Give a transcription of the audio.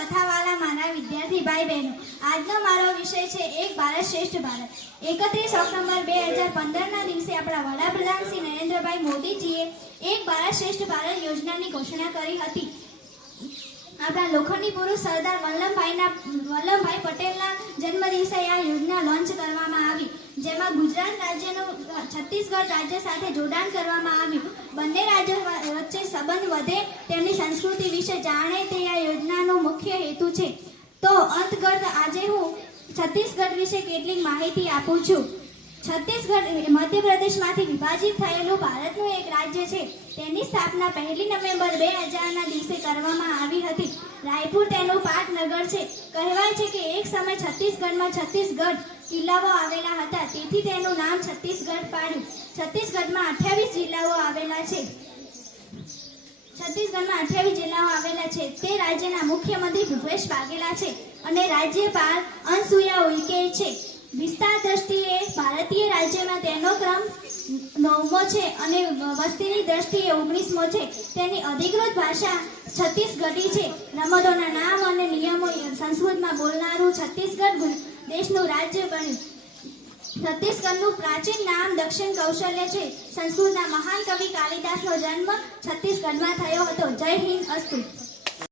તથા વાલા મારા વિદ્યાર્થી ભાઈ બહેનો, આજનો મારો વિષય છે એક ભારત શ્રેષ્ઠ ભારત. 31 ઓક્ટોબર 2015ના દિવસે આપણા વડાપ્રધાન શ્રી નરેન્દ્રભાઈ મોદીજીએ એક ભારત શ્રેષ્ઠ ભારત યોજનાની ઘોષણા કરી હતી. આપણા લોખંડી પુરુષ સરદાર વલ્લભભાઈ પટેલના જન્મદિવસે આ યોજના લોન્ચ કરવામાં આવી, જેમાં ગુજરાત રાજ્યનું છત્તીસગઢ રાજ્ય સાથે જોડાણ કરવામાં આવ્યું. બંને રાજ્યો વચ્ચે સંબંધ વધે, તેમની સંસ્કૃતિ વિશે જાણે તે આ યોજનાનો મુખ્ય હેતુ છે. તો અંતર્ગત આજે હું છત્તીસગઢ વિશે કેટલીક માહિતી આપું છું. છત્તીસગઢ મધ્યપ્રદેશમાંથી વિભાજિત થયેલું ભારતનું એક રાજ્ય છે. તેની સ્થાપના 1 નવેમ્બર 2000ના દિવસે કરવામાં આવી હતી. રાયપુર તેનું પાટનગર છે. કહેવાય છે કે એક સમય છત્તીસગઢમાં 36 કિલ્લાઓ આવેલા હતા, તેથી તેનું નામ છત્તીસગઢ પાડ્યું. છત્તીસગઢમાં 28 જિલ્લાઓ આવેલા છે. તે રાજ્યના મુખ્યમંત્રી ભૂપેશ બાઘેલા છે અને રાજ્યપાલ અનસુયા ઉઇકે છે. વિસ્તાર દ્રષ્ટિએ ભારતીય રાજ્યમાં તેનો ક્રમ 9મો છે અને વસ્તીની દ્રષ્ટિએ 19મો છે. તેની અધિકૃત ભાષા છત્તીસગઢી છે. રમતોના નામ અને નિયમો સંસ્કૃતમાં બોલનારું છત્તીસગઢ દેશનું રાજ્ય બન્યું. છત્તીસગઢનું પ્રાચીન નામ દક્ષિણ કૌશલ્ય છે. સંસ્કૃતના મહાન કવિ કાલિદાસનો જન્મ છત્તીસગઢમાં થયો હતો. જય હિન્દ અસ્તુ.